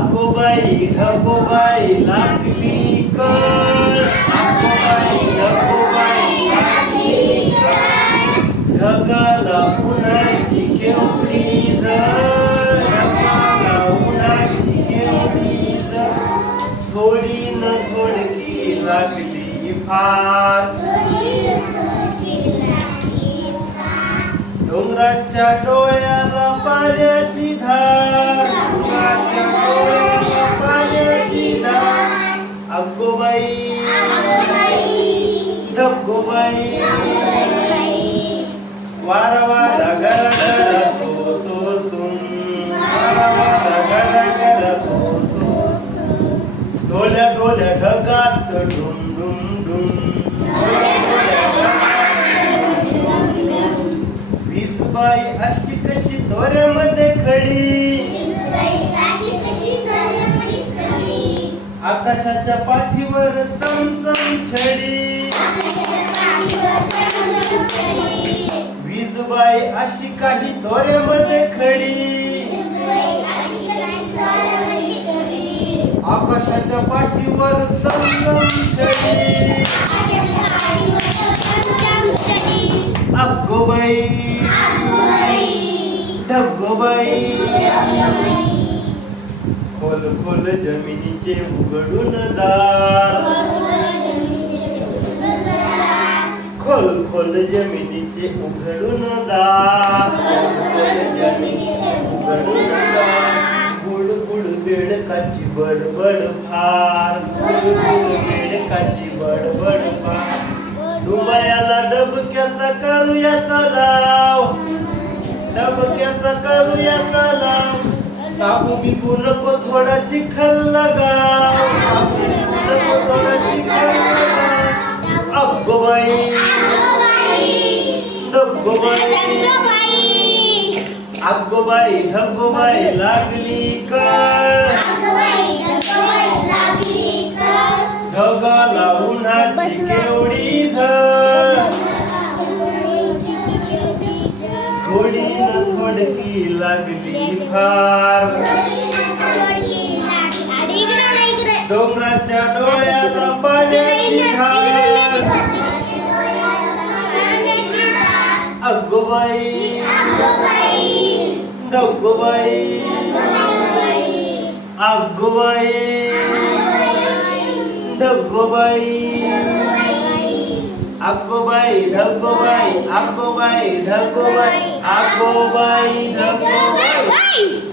अगोबाई ढगोबाई लागली कळ अगोबाई ढगोबाई लागली कळ ढगाला उन्हाची केवढी जळ ढगाला उन्हाची केवढी जळ थोडी न थोडकी लागली फार. डोंगराच्या डोळ्याला धार धबगोबाई वारा वारा गरा गरा सो सो. सुन वारा वारा घर गरा सो सो. सुन. डोल्या ढगात डुम डुम डुम. वीजबाई अशी कशी दोऱ्यामध्ये खडी. आकाशाच्या पाठीवर चमचम छडी. वीजबाई अशी काही दोऱ्यामध्ये खडी. आकाशाच्या पाठीवर चमचम छडी. अगोबाई धगोबाई खोल जमिनीचे उघडून दार. खोल खोल जमिनीचे उघडून दार. उघडून बुड बुड बेडकाची बडबड फार. बुड बुड बेडकाची बडबड फार. डुबयाला डबक्याचा करूया तलाव. डबक्याचा करूया तलाव. साबू बिबू नको थोडा चिखल लगा। साबू बिबू नको थोडा चिखल लगाव अगोबाई डगोबाई अगोबाई ढगोबाई लागली कळ ढगाला उन्हाची केवढी झळ। घोडी न लागली फार. डोंगराच्या डोळ्याला पाण्याची धार अगोबाई डगोबाई अगोबाई डगोबाई अगोबाई ढगोबाई अगोबाई ढगोबाई अगोबाई ढगोबाई